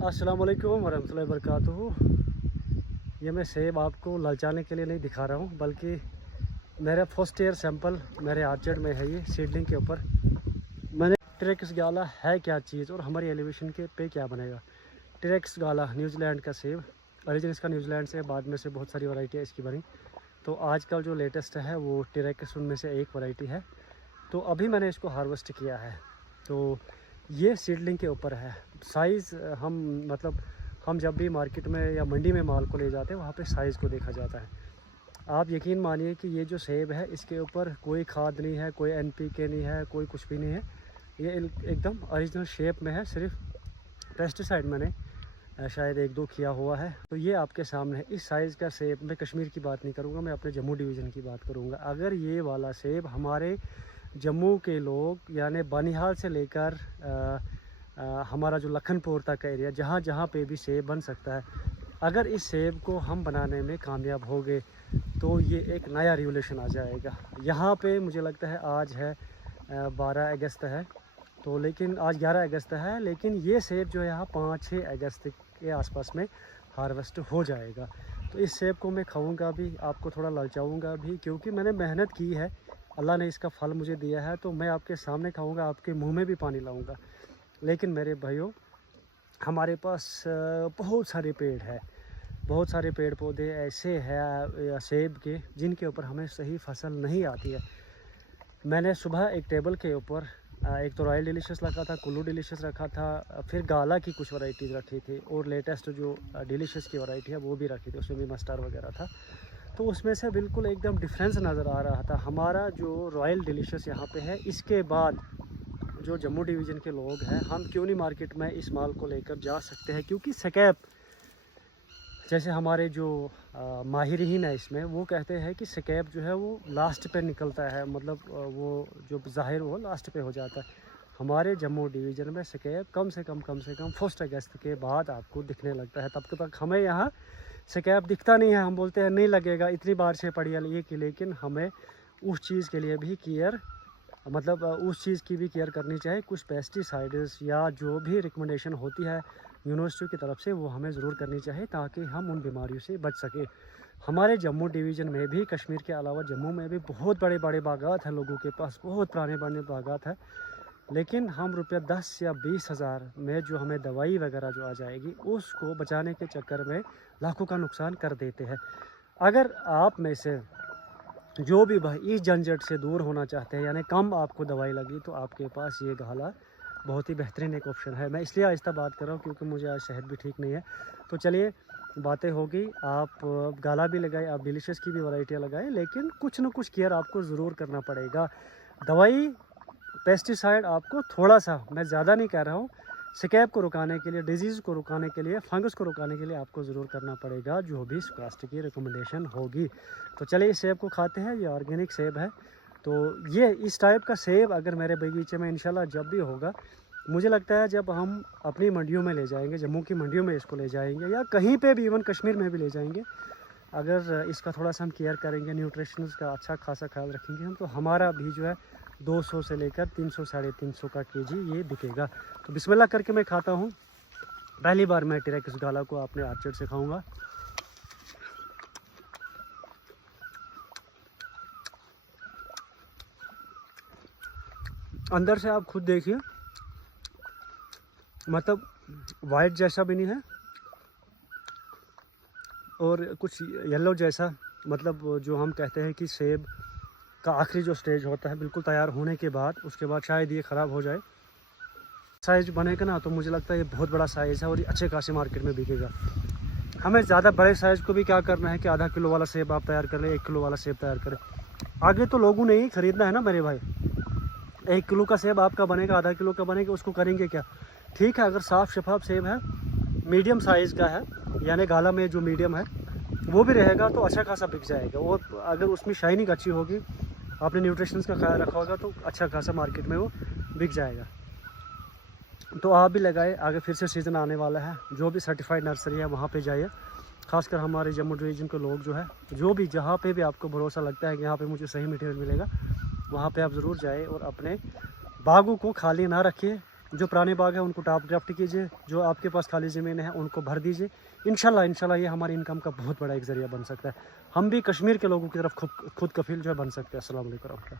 अस्सलाम वालेकुम वरहमतुल्लाहि वबरकातुहू। ये मैं सेब आपको ललचाने के लिए नहीं दिखा रहा हूँ, बल्कि मेरा फर्स्ट ईयर सैंपल मेरे आर्चर्ड में है। ये सीडलिंग के ऊपर मैंने ट्रेक्स गाला है क्या चीज़ और हमारी एलिवेशन के पे क्या बनेगा। ट्रेक्स गाला न्यूजीलैंड का सेब, ओरिजिन इसका न्यूजीलैंड से, बाद में से बहुत सारी वैरायटियाँ इसकी बनी। तो आजकल जो लेटेस्ट है वो ट्रेक्स उनमें से एक वैरायटी है। तो अभी मैंने इसको हार्वेस्ट किया है। तो ये सीडलिंग के ऊपर है। साइज़ हम जब भी मार्केट में या मंडी में माल को ले जाते हैं, वहाँ पे साइज़ को देखा जाता है। आप यकीन मानिए कि ये जो सेब है इसके ऊपर कोई खाद नहीं है, कोई NPK नहीं है, कोई कुछ भी नहीं है। ये एकदम ओरिजिनल शेप में है। सिर्फ पेस्टिसाइड मैंने शायद 1-2 किया हुआ है। तो ये आपके सामने है। इस साइज़ का सेब, मैं कश्मीर की बात नहीं करूँगा, मैं अपने जम्मू डिवीज़न की बात करूँगा। अगर ये वाला सेब हमारे जम्मू के लोग यानी बनिहाल से लेकर हमारा जो लखनपुर तक का एरिया, जहाँ जहाँ पे भी सेब बन सकता है, अगर इस सेब को हम बनाने में कामयाब हो गए तो ये एक नया रिवोल्यूशन आ जाएगा। यहाँ पे मुझे लगता है आज है 12 अगस्त है, तो लेकिन आज 11 अगस्त है, लेकिन ये सेब जो है यहाँ 5-6 अगस्त के आसपास में हार्वेस्ट हो जाएगा। तो इस सेब को मैं खाऊंगा भी, आपको थोड़ा ललचाऊंगा भी, क्योंकि मैंने मेहनत की है, अल्लाह ने इसका फल मुझे दिया है। तो मैं आपके सामने खाऊंगा, आपके मुंह में भी पानी लाऊंगा। लेकिन मेरे भाइयों, हमारे पास बहुत सारे पेड़ है, बहुत सारे पेड़ पौधे ऐसे हैं सेब के, जिनके ऊपर हमें सही फसल नहीं आती है। मैंने सुबह एक टेबल के ऊपर एक तो रॉयल डिलीशियस रखा था, कुल्लू डिलीशियस रखा था, फिर गाला की कुछ वैरायटीज़ रखी थी, और लेटेस्ट जो डिलीशियस की वैरायटी है वो भी रखी थी। उसमें भी मस्टर्ड वगैरह था। तो उसमें से बिल्कुल एकदम डिफरेंस नज़र आ रहा था। हमारा जो रॉयल डिलीशियस यहाँ पे है, इसके बाद जो जम्मू डिवीज़न के लोग हैं, हम क्यों नहीं मार्केट में इस माल को लेकर जा सकते हैं। क्योंकि स्कैब, जैसे हमारे जो माहिरीन है इसमें, वो कहते हैं कि स्कैब जो है वो लास्ट पे निकलता है, मतलब वो जो ज़ाहिर वो लास्ट पे हो जाता है। हमारे जम्मू डिवीज़न में स्कैब कम से कम 1 अगस्त के बाद आपको दिखने लगता है। तब तक हमें यहाँ स्कैब दिखता नहीं है। हम बोलते हैं नहीं लगेगा, इतनी बारिशें पड़ी है ये कि, लेकिन हमें उस चीज़ के लिए भी उस चीज़ की भी केयर करनी चाहिए। कुछ पेस्टिसाइड्स या जो भी रिकमेंडेशन होती है यूनिवर्सिटी की तरफ से, वो हमें ज़रूर करनी चाहिए, ताकि हम उन बीमारियों से बच सके। हमारे जम्मू डिवीज़न में भी, कश्मीर के अलावा जम्मू में भी बहुत बड़े बड़े बागात हैं लोगों के पास, बहुत पुराने बागात हैं। लेकिन हम रुपया 10 या 20 हज़ार में जो हमें दवाई वगैरह जो आ जाएगी, उसको बचाने के चक्कर में लाखों का नुकसान कर देते हैं। अगर आप में से जो भी भाई इस झंझट से दूर होना चाहते हैं, यानी कम आपको दवाई लगी, तो आपके पास ये गाला बहुत ही बेहतरीन एक ऑप्शन है। मैं इसलिए आहिस्ता बात कर रहा हूँ क्योंकि मुझे आज सेहत भी ठीक नहीं है। तो चलिए, बातें होगी। आप गाला भी लगाए, आप डिलीशियस की भी वैरायटियाँ लगाएं, लेकिन कुछ ना कुछ केयर आपको ज़रूर करना पड़ेगा। दवाई, पेस्टिसाइड आपको थोड़ा सा, मैं ज़्यादा नहीं कह रहा हूँ, स्कैब को रुकाने के लिए, डिजीज़ को रुकाने के लिए, फंगस को रुकाने के लिए आपको ज़रूर करना पड़ेगा, जो भी स्वास्थ्य की रिकमेंडेशन होगी। तो चलिए, इस सेब को खाते हैं। ये ऑर्गेनिक सेब है। तो ये इस टाइप का सेब अगर मेरे बगीचे में इंशाल्लाह जब भी होगा, मुझे लगता है जब हम अपनी मंडियों में ले जाएंगे, जम्मू की मंडियों में इसको ले जाएंगे, या कहीं पे भी, इवन कश्मीर में भी ले जाएंगे, अगर इसका थोड़ा सा हम केयर करेंगे, न्यूट्रिशंस का अच्छा खासा ख्याल रखेंगे हम, तो हमारा भी जो है 200 से लेकर 300 साढ़े 300 का केजी ये बिकेगा। तो बिस्मिल्लाह करके मैं खाता हूँ। पहली बार मैं ट्रेक्स गाला को अपने आर्चर्ड से खाऊंगा। अंदर से आप खुद देखिए, मतलब वाइट जैसा भी नहीं है और कुछ येलो जैसा, मतलब जो हम कहते हैं कि सेब का आखिरी जो स्टेज होता है बिल्कुल तैयार होने के बाद, उसके बाद शायद ये ख़राब हो जाए। साइज़ बनेगा ना, तो मुझे लगता है ये बहुत बड़ा साइज़ है और ये अच्छे खासे मार्केट में बिकेगा। हमें ज़्यादा बड़े साइज़ को भी क्या करना है कि आधा किलो वाला सेब आप तैयार कर लें, 1 किलो वाला सेब तैयार करें। आगे तो लोगों ने ही ख़रीदना है ना मेरे भाई। 1 किलो का सेब आपका बनेगा, आधा किलो का बनेगा, उसको करेंगे क्या। ठीक है, अगर साफ़ शफाफ सेब है, मीडियम साइज़ का है, यानी गाला में जो मीडियम है वो भी रहेगा, तो अच्छा खासा बिक जाएगा। और अगर उसमें शाइनिंग अच्छी होगी, आपने न्यूट्रिशंस का ख्याल रखा होगा, तो अच्छा खासा मार्केट में वो बिक जाएगा। तो आप भी लगाए, आगे फिर से सीज़न आने वाला है। जो भी सर्टिफाइड नर्सरी है वहाँ पे जाइए, खासकर हमारे जम्मू डिवीज़न के लोग जो है, जो भी जहाँ पे भी आपको भरोसा लगता है कि यहाँ पे मुझे सही मटेरियल मिलेगा, वहाँ पे आप ज़रूर जाए और अपने बागों को खाली ना रखिए। जो पुराने बाग है उनको टॉप ड्राफ्ट कीजिए, जो आपके पास खाली ज़मीन है उनको भर दीजिए। इंशाल्लाह ये हमारी इनकम का बहुत बड़ा एक ज़रिया बन सकता है। हम भी कश्मीर के लोगों की तरफ खुद कफील जो है बन सकते हैं। अस्सलाम वालेकुम।